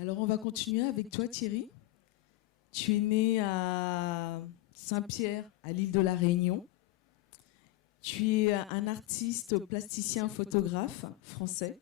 Alors, on va continuer avec toi, Thierry. Tu es né à Saint-Pierre, à l'île de la Réunion. Tu es un artiste plasticien photographe français.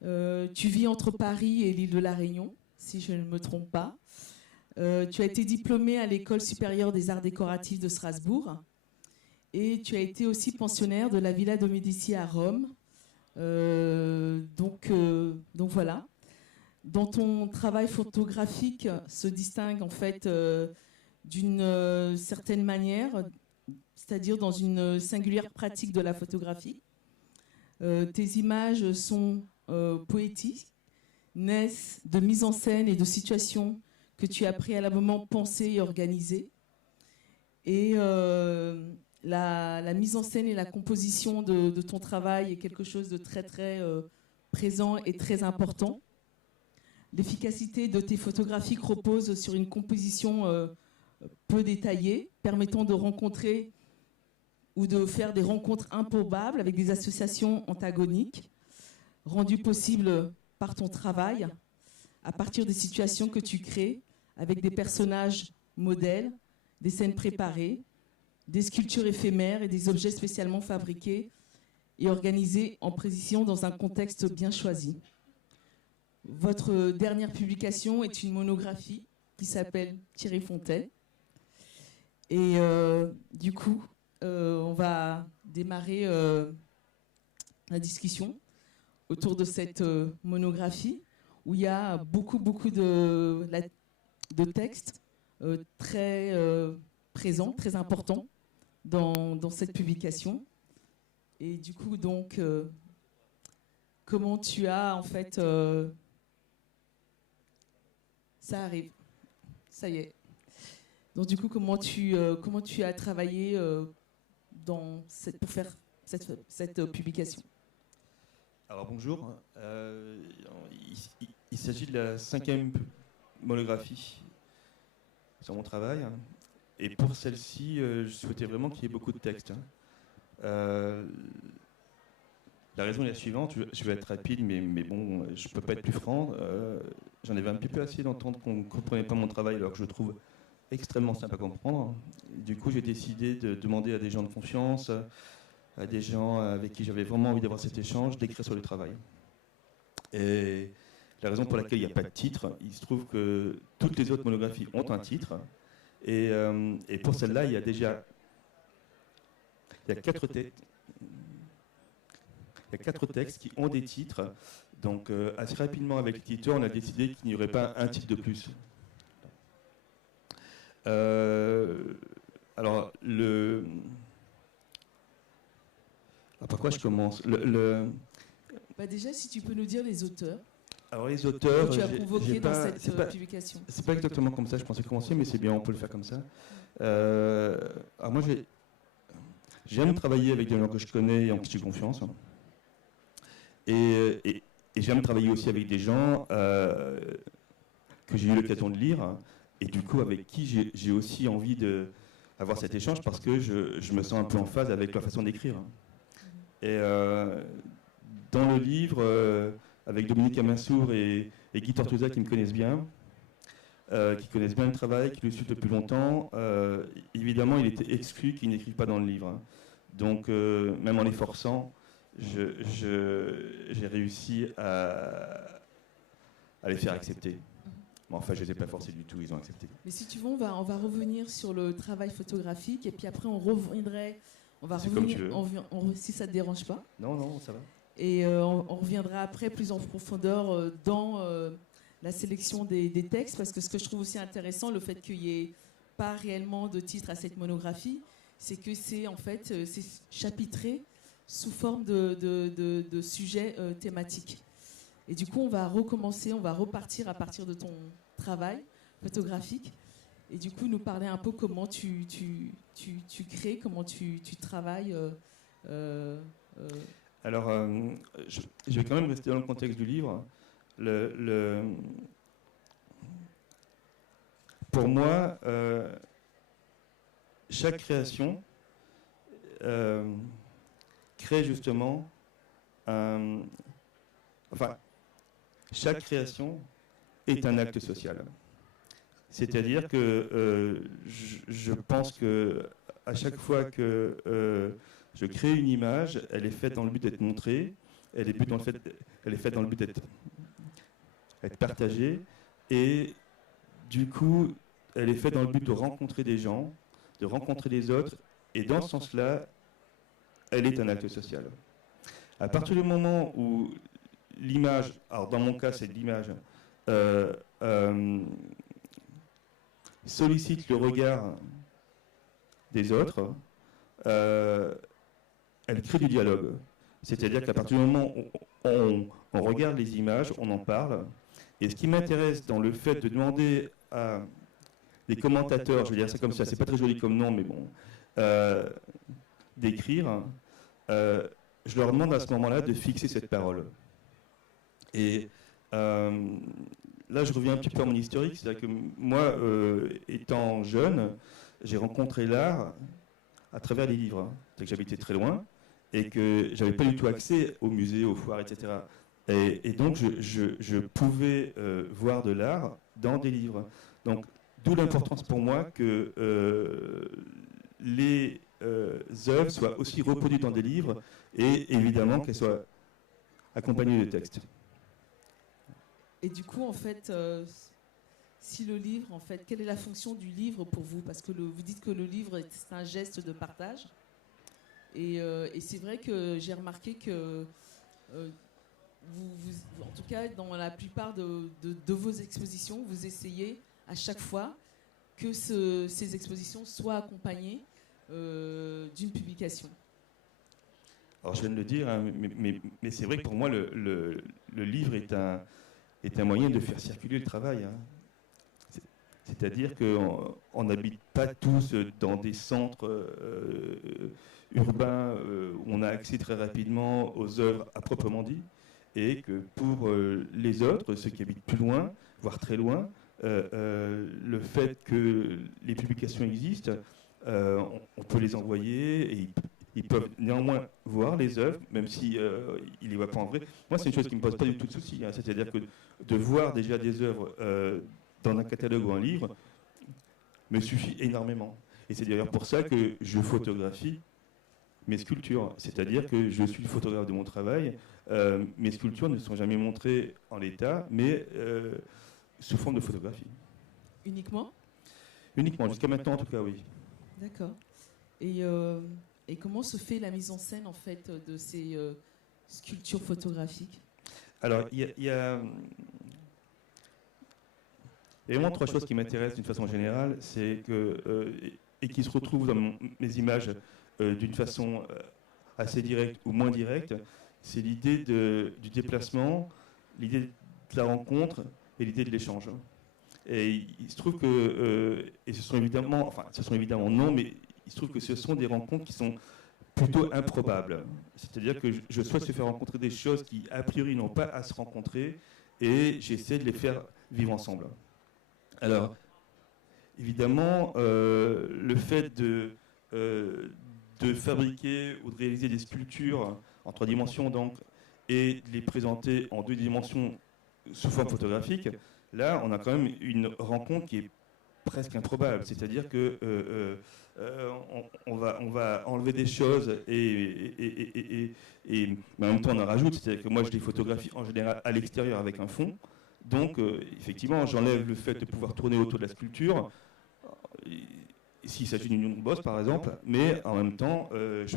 Tu vis entre Paris et l'île de la Réunion, si je ne me trompe pas. Tu as été diplômé à l'École supérieure des arts décoratifs de Strasbourg. Et tu as été aussi pensionnaire de la Villa de Médicis à Rome. Donc voilà. Dans ton travail photographique se distingue en fait d'une certaine manière, c'est-à-dire dans une singulière pratique de la photographie. Tes images sont poétiques, naissent de mise en scène et de situations que tu as préalablement pensées et organisées. Et la mise en scène et la composition de ton travail est quelque chose de très très présent et très important. L'efficacité de tes photographies repose sur une composition peu détaillée, permettant de rencontrer ou de faire des rencontres improbables avec des associations antagoniques, rendues possibles par ton travail, à partir des situations que tu crées, avec des personnages modèles, des scènes préparées, des sculptures éphémères et des objets spécialement fabriqués et organisés en précision dans un contexte bien choisi. Votre dernière publication est une monographie qui s'appelle Thierry Fontet. Et du coup, on va démarrer la discussion autour de cette monographie où il y a beaucoup de textes très présents, très importants dans cette publication. Et du coup, donc, comment tu as en fait... ça arrive, ça y est. Donc du coup, comment tu as travaillé pour faire cette publication? Alors bonjour, il s'agit de la 5e monographie sur mon travail. Et pour celle-ci, je souhaitais vraiment qu'il y ait beaucoup de textes. La raison est la suivante, je vais être rapide, mais bon, je ne peux pas être plus franc. J'en avais un petit peu assez d'entendre qu'on ne comprenait pas mon travail, alors que je le trouve extrêmement simple à comprendre. Du coup, j'ai décidé de demander à des gens de confiance, à des gens avec qui j'avais vraiment envie d'avoir cet échange, d'écrire sur le travail. Et la raison pour laquelle il n'y a pas de titre, il se trouve que toutes les autres monographies ont un titre. Et pour celle-là, il y a 4 textes. Il y a 4 textes qui ont des titres. Donc, assez rapidement, avec l'éditeur, on a décidé qu'il n'y aurait pas un titre de plus. Alors, par quoi je commence Déjà, si tu peux nous dire les auteurs. Alors, les auteurs... Que tu as convoqués dans cette publication. C'est pas exactement comme ça, je pensais commencer, mais c'est bien, on peut le faire comme ça. Alors, moi, j'aime travailler avec des gens que je connais et en qui j'ai confiance. Et j'aime travailler aussi avec des gens que j'ai eu l'occasion de lire et du coup avec qui j'ai aussi envie d'avoir cet échange parce que je me sens un peu en phase avec leur façon d'écrire. Et dans le livre, avec Dominique Amansour et Guy Tortosa qui me connaissent bien, qui connaissent bien le travail, qui le suivent depuis longtemps, évidemment il était exclu qu'ils n'écrivent pas dans le livre. Donc même en les forçant, j'ai réussi à les faire accepter. Bon, enfin, je ne les ai pas forcés du tout, ils ont accepté. Mais si tu veux, on va revenir sur le travail photographique et puis après on reviendrait... On va revenir, comme tu veux. Si ça ne te dérange pas. Non, ça va. Et on reviendra après plus en profondeur dans la sélection des textes, parce que ce que je trouve aussi intéressant, le fait qu'il n'y ait pas réellement de titre à cette monographie, c'est que c'est en fait c'est chapitré sous forme de sujets thématiques. Et du coup, on va recommencer, on va repartir à partir de ton travail photographique. Et du coup, nous parler un peu comment tu crées, comment tu travailles. Alors, je vais quand même rester dans le contexte du livre. Pour moi, chaque création crée justement chaque création est un acte social. C'est-à-dire que je pense que à chaque fois que je crée une image, elle est faite dans le but d'être montrée, elle est faite dans le but d'être partagée, et du coup, elle est faite dans le but de rencontrer des gens, de rencontrer les autres, et dans ce sens-là, elle est un acte social. À partir du moment où l'image, alors dans mon cas c'est l'image, sollicite le regard des autres, elle crée du dialogue. C'est-à-dire qu'à partir du moment où on regarde les images, on en parle. Et ce qui m'intéresse dans le fait de demander à des commentateurs, je vais dire ça comme ça, c'est pas très joli comme nom, mais bon, d'écrire, je leur demande à ce moment-là de fixer cette parole. Et là, je reviens un petit peu à mon historique, c'est-à-dire que moi, étant jeune, j'ai rencontré l'art à travers les livres. C'est-à-dire que j'habitais très loin et que j'avais pas du tout accès aux musées, aux foires, etc. Et donc, je pouvais voir de l'art dans des livres. Donc, d'où l'importance pour moi que les œuvres soient aussi reproduites dans des livres et évidemment qu'elles soient accompagnées de textes. Et du coup, en fait, si le livre, en fait, quelle est la fonction du livre pour vous? Parce que vous dites que le livre est un geste de partage. Et c'est vrai que j'ai remarqué que, en tout cas, dans la plupart de vos expositions, vous essayez à chaque fois que ces expositions soient accompagnées d'une publication. Alors, je viens de le dire, hein, mais c'est vrai que pour moi, le livre est un moyen de faire circuler le travail. Hein. C'est-à-dire qu'on n'habite pas tous dans des centres urbains où on a accès très rapidement aux œuvres à proprement dit, et que pour les autres, ceux qui habitent plus loin, voire très loin, le fait que les publications existent, on peut les envoyer et ils peuvent néanmoins voir les œuvres, même si ils les voient pas en vrai. Moi, c'est une chose qui me pose pas du tout de souci. Hein. C'est-à-dire que de voir déjà des œuvres dans un catalogue ou un livre me suffit énormément. Et c'est d'ailleurs pour ça que je photographie mes sculptures. C'est-à-dire que je suis le photographe de mon travail. Mes sculptures ne sont jamais montrées en l'état, mais sous forme de photographie. Uniquement ? Uniquement, jusqu'à maintenant en tout cas, oui. D'accord. Et comment se fait la mise en scène en fait de ces sculptures photographiques? Alors, il y a vraiment trois choses qui m'intéressent d'une façon générale, c'est que et qui se retrouvent dans mes images d'une façon assez directe ou moins directe, c'est l'idée du déplacement, l'idée de la rencontre et l'idée de l'échange. Et il se trouve que, et ce sont évidemment non, mais il se trouve que ce sont des rencontres qui sont plutôt improbables. C'est-à-dire que je souhaite se faire rencontrer des choses qui, a priori, n'ont pas à se rencontrer, et j'essaie de les faire vivre ensemble. Alors, évidemment, le fait de fabriquer ou de réaliser des sculptures en 3 dimensions, donc, et de les présenter en 2 dimensions sous forme photographique, là, on a quand même une rencontre qui est presque improbable. C'est-à-dire que on va enlever des choses mais en même temps on en rajoute. C'est-à-dire que moi, je les photographie en général à l'extérieur avec un fond. Donc, effectivement, j'enlève le fait de pouvoir tourner autour de la sculpture, s'il s'agit d'une union de bosse, par exemple, mais en même temps, je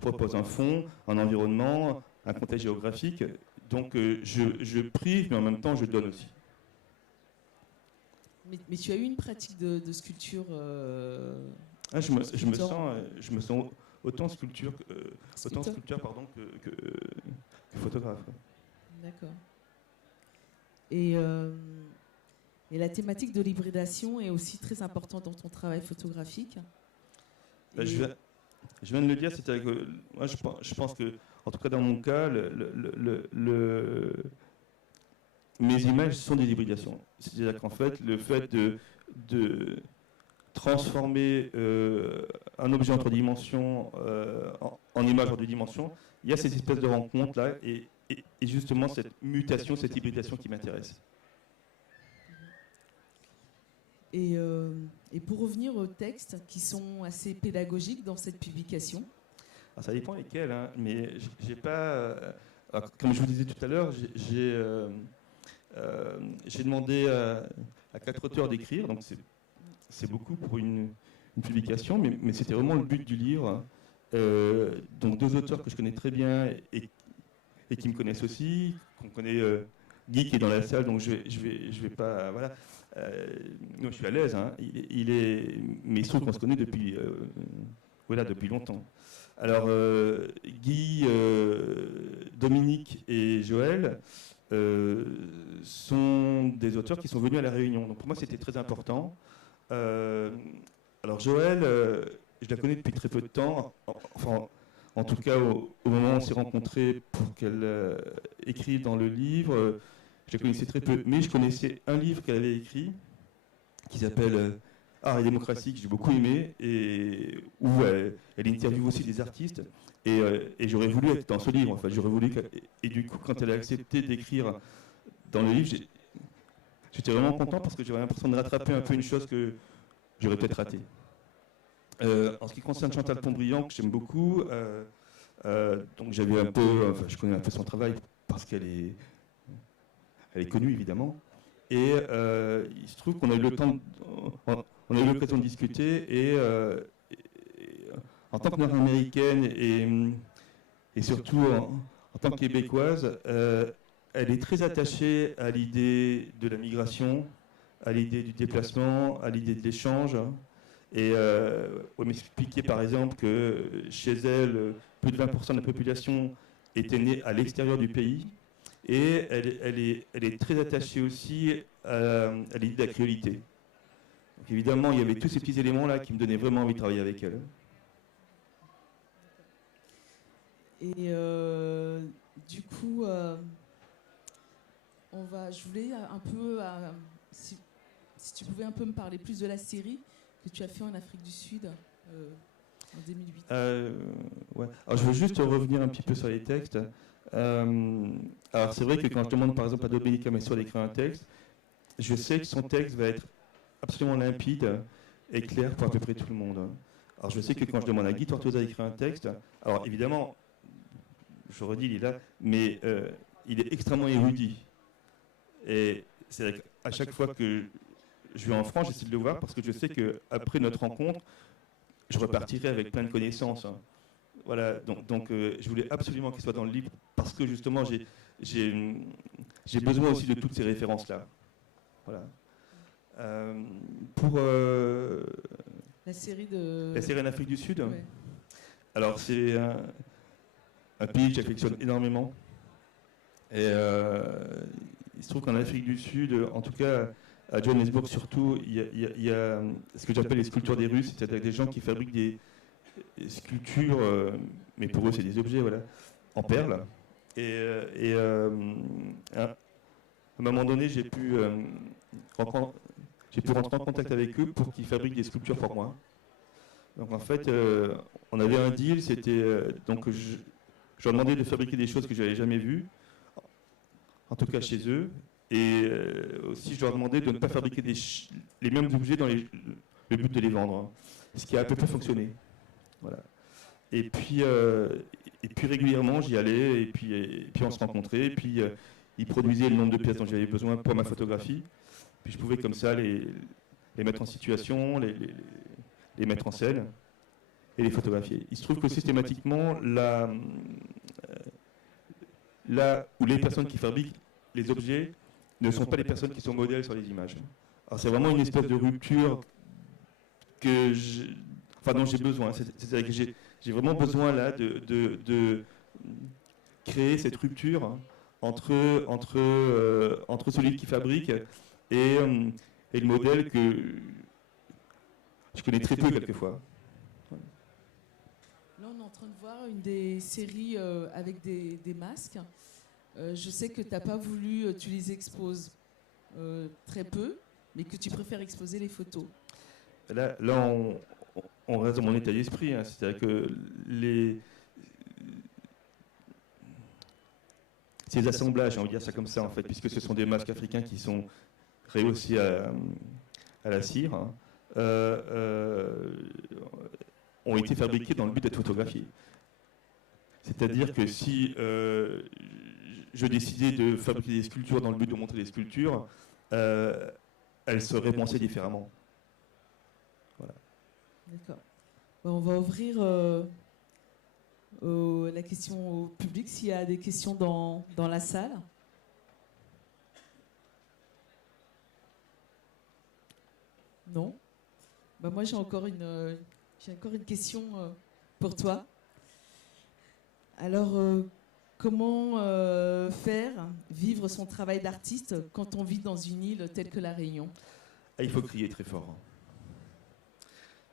propose un fond, un environnement, un contexte géographique. Donc, je prive, mais en même temps, je donne aussi. Mais tu as eu une pratique de sculpture je me sens autant sculpteur que photographe. D'accord. Et la thématique de l'hybridation est aussi très importante dans ton travail photographique. Je viens de le dire, c'est-à-dire que moi, je pense que, en tout cas dans mon cas, mes images sont des hybridations. C'est-à-dire qu'en fait, le fait de transformer un objet en 3 dimensions en image en 2 dimensions, il y a cette espèce de rencontre-là et justement cette mutation, cette hybridation qui m'intéresse. Et pour revenir aux textes qui sont assez pédagogiques dans cette publication. Alors, ça dépend lesquels, hein, mais j'ai pas. Comme je vous disais tout à l'heure, j'ai demandé à 4 auteurs d'écrire, donc c'est beaucoup pour une publication, mais c'était vraiment le but du livre. Donc 2 auteurs que je connais très bien et qui me connaissent aussi, qu'on connaît. Guy qui est dans la salle, donc je vais pas. Voilà. Non, je suis à l'aise. Hein. Mais il se trouve qu'on se connaît depuis longtemps. Alors, Guy, Dominique et Joël sont des auteurs qui sont venus à La Réunion. Donc pour moi, c'était très important. Alors Joël, je la connais depuis très peu de temps. Enfin, en tout cas, au moment où on s'est rencontrés pour qu'elle écrive dans le livre, je la connaissais très peu. Mais je connaissais un livre qu'elle avait écrit qui s'appelle Art et démocratie, que j'ai beaucoup aimé, et où elle interviewe aussi des artistes. Et j'aurais voulu être dans ce livre. Enfin, j'aurais voulu et du coup, quand elle a accepté d'écrire dans le livre, j'étais vraiment content parce que j'avais l'impression de rattraper un peu une chose que j'aurais peut-être ratée. En ce qui concerne Chantal Pontbriand, que j'aime beaucoup, donc j'avais un peu, enfin, je connais un peu son travail parce qu'elle est connue évidemment. Et il se trouve qu'on a eu le temps, on a eu l'occasion de discuter et en tant que nord-américaine et surtout en tant que québécoise, elle est très attachée à l'idée de la migration, à l'idée du déplacement, à l'idée de l'échange. Et on m'expliquait par exemple que chez elle, plus de 20% de la population était née à l'extérieur du pays. Et elle est très attachée aussi à l'idée de la créolité. Donc évidemment, il y avait tous ces petits éléments-là qui me donnaient vraiment envie de travailler avec elle. Et du coup, je voulais un peu, si tu pouvais un peu me parler plus de la série que tu as fait en Afrique du Sud en 2008. Ouais. Alors, je veux juste revenir un petit peu sur les textes. Alors c'est vrai que quand je demande par exemple à Dominique Amessor d'écrire un texte, je sais que son texte va être absolument limpide et clair pour à peu près tout le monde. Alors je sais que quand je demande à Guy Tortosa d'écrire un texte, alors évidemment, je redis, il est là, mais il est extrêmement érudit. Et c'est à chaque fois que je vais en France, j'essaie de le voir parce que je sais qu'après notre rencontre, je repartirai avec plein de connaissances. Voilà, donc je voulais absolument qu'il soit dans le livre parce que justement j'ai besoin aussi de toutes ces références-là. Voilà. Pour la série en Afrique du Sud, ouais. Alors c'est un pays que j'affectionne énormément. Et il se trouve qu'en Afrique du Sud, en tout cas à Johannesburg surtout, il y a ce que j'appelle les sculptures des Russes, c'est-à-dire des gens qui fabriquent des sculptures, mais pour eux c'est des objets, voilà, en perles. Et à un moment donné, j'ai pu rentrer en contact avec eux pour qu'ils fabriquent des sculptures pour moi. Donc en fait, on avait un deal, c'était donc je leur demandais de fabriquer des choses que je n'avais jamais vues, en tout cas chez eux, et aussi je leur demandais de ne pas fabriquer les mêmes objets dans le but de les vendre, ce qui a à peu près fonctionné. Voilà. Et puis régulièrement j'y allais et puis on se rencontrait et puis ils produisaient le nombre de pièces dont j'avais besoin pour ma photographie. Puis je pouvais comme ça les mettre en situation, les mettre en scène et les photographier. Il se trouve que systématiquement là où les personnes qui fabriquent les objets ne sont pas les personnes qui sont modèles sur les images. Alors c'est vraiment une espèce de rupture dont j'ai besoin. C'est-à-dire que j'ai vraiment besoin là de créer cette rupture entre celui qui fabrique et le modèle que je connais très peu quelquefois. Là, on est en train de voir une des séries avec des masques. Je sais que tu n'as pas voulu, tu les exposes très peu, mais que tu préfères exposer les photos. Là on reste dans mon état d'esprit, hein, c'est-à-dire que ces assemblages, on va dire ça comme ça en fait, puisque ce sont des masques africains qui sont rehaussés à la cire, hein, ont été fabriqués dans le but d'être photographiés. C'est-à-dire que si je décidais de fabriquer des sculptures dans le but de montrer des sculptures, elles seraient pensées différemment. Voilà. D'accord. On va ouvrir la question au public, s'il y a des questions dans la salle. Non. Moi, j'ai encore une question pour toi. Alors, comment faire vivre son travail d'artiste quand on vit dans une île telle que La Réunion? Il faut crier très fort.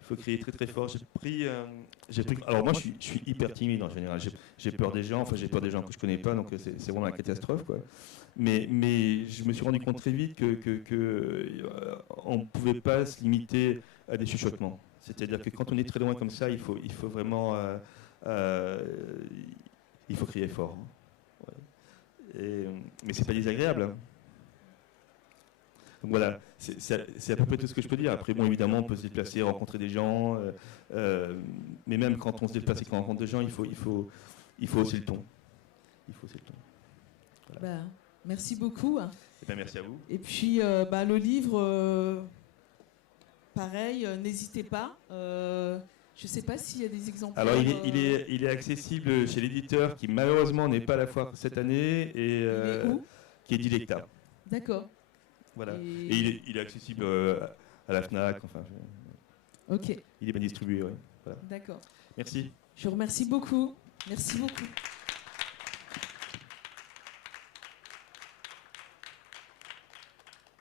Il faut crier très très fort. Alors moi, je suis hyper timide en général. J'ai peur des gens. Enfin, j'ai peur des gens que je connais pas, donc c'est vraiment la catastrophe, quoi. Mais je me suis rendu compte très vite on ne pouvait pas se limiter à des chuchotements. C'est-à-dire que quand on est très loin comme ça, il faut vraiment il faut crier fort. Mais c'est pas désagréable. Donc voilà, c'est à peu près tout ce que je peux dire. Après, bon, évidemment, on peut se déplacer, rencontrer des gens, mais même quand on se déplace et qu'on rencontre des gens, il faut hausser le ton. Il faut hausser le ton. Voilà. Merci beaucoup. Merci à vous. Et puis, le livre, pareil, n'hésitez pas. Je ne sais pas s'il y a des exemples. Alors, il est accessible chez l'éditeur qui, malheureusement, n'est pas à la foire cette année et qui est Dilecta. D'accord. Voilà. Et il est accessible à la FNAC. Enfin, ok. Il est bien distribué, oui. Voilà. D'accord. Merci. Je vous remercie beaucoup. Merci beaucoup.